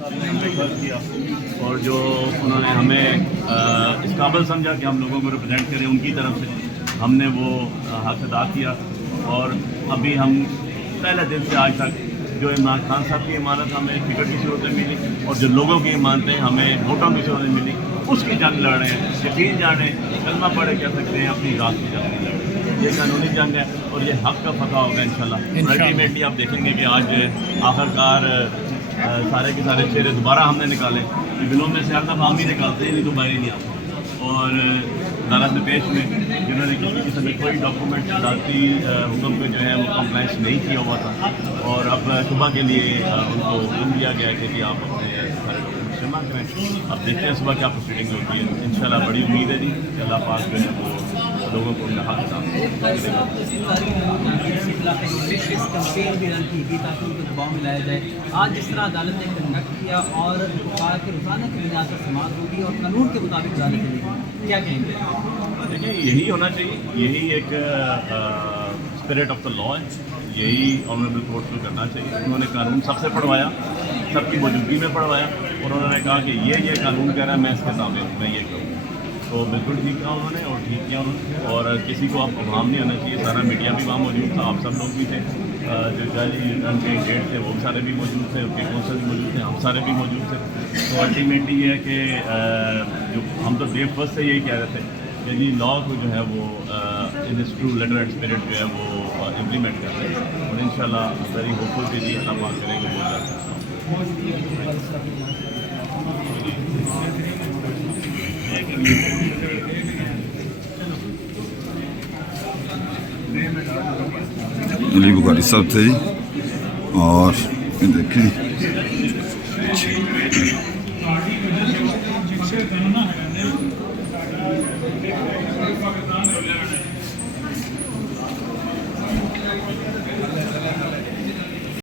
کیا اور جو انہوں نے ہمیں اس قابل سمجھا کہ ہم لوگوں کو ریپرزینٹ کریں، ان کی طرف سے ہم نے وہ حق ادا کیا. اور ابھی ہم پہلے دن سے آج تک جو عمران خان صاحب کی امانت ہمیں ٹکٹ کی صورت میں ملی اور جو لوگوں کی امانتیں ہمیں ووٹوں کی صورت میں ملی، اس کی جنگ لڑ رہے ہیں. یقین جانے کلمہ پڑھے کہہ سکتے ہیں، اپنی ذات کی جنگ نہیں لڑ رہے ہیں. یہ قانونی جنگ ہے اور یہ حق کا فتح ہوگا انشاءاللہ. الٹیمیٹلی آپ دیکھیں گے کہ آج آخرکار سارے کے سارے چہرے دوبارہ ہم نے نکالے. بلوں میں سے ہر دفعہ ہم ہی نکالتے ہیں، نہیں تو باہر ہی نہیں آتے. اور عدالت میں پیش میں جنہوں نے کسی قسم میں کوئی ڈاکومنٹ عدالتی حکم پہ جو ہے وہ کمپلائنس نہیں کیا ہوا تھا، اور اب صبح کے لیے ان کو حکم دیا گیا کہ جی آپ اپنے سارے ڈاکومنٹ جمع کریں. اب دیکھتے ہیں صبح کیا پروسیڈنگ ہوتی ہے. انشاءاللہ بڑی امید ہے جی کہ اللہ پاک جو ہے وہ لوگوں کو حق ادا کمپین بھی رن کی گئی تاکہ ان کو دباؤ میں لایا جائے. آج جس طرح عدالت نے کنڈکٹ کیا اور کہا کہ روزانہ کی بنیاد پر سماعت ہوگی اور قانون کے مطابق عدالت چلے گی، کیا کہیں گے؟ دیکھیں یہی ہونا چاہیے، یہی ایک اسپرٹ آف دا لا ہے، یہی آنریبل کورٹ کو کرنا چاہیے. انہوں نے قانون سب سے پڑھوایا، سب کی موجودگی میں پڑھوایا، اور انہوں نے کہا کہ یہ قانون کہہ رہا ہے میں اس کے تابع ہوں، میں یہ کروں. تو بالکل ٹھیک کہا انہوں نے اور ٹھیک کیا انہوں نے. اور کسی کو آپ عوام نہیں ہونا چاہیے. سارا میڈیا بھی وہاں موجود تھا، آپ سب لوگ بھی تھے. جو جج ان کے گیٹ تھے وہ سارے بھی موجود تھے، ان کے کونسل بھی موجود تھے، ہم سارے بھی موجود تھے. تو الٹیمیٹلی یہ ہے کہ جو ہم تو ڈے فرسٹ سے یہی کہہ رہے تھے کہ جی لا کو جو ہے وہ in its true letter and spirit جو ہے وہ امپلیمنٹ کر رہے ہیں. اور انشاءاللہ ویری ہوپ فل کہ جی اللہ پاک کریں گے وہ علی بخاری صاحب تھے جی. اور دیکھیں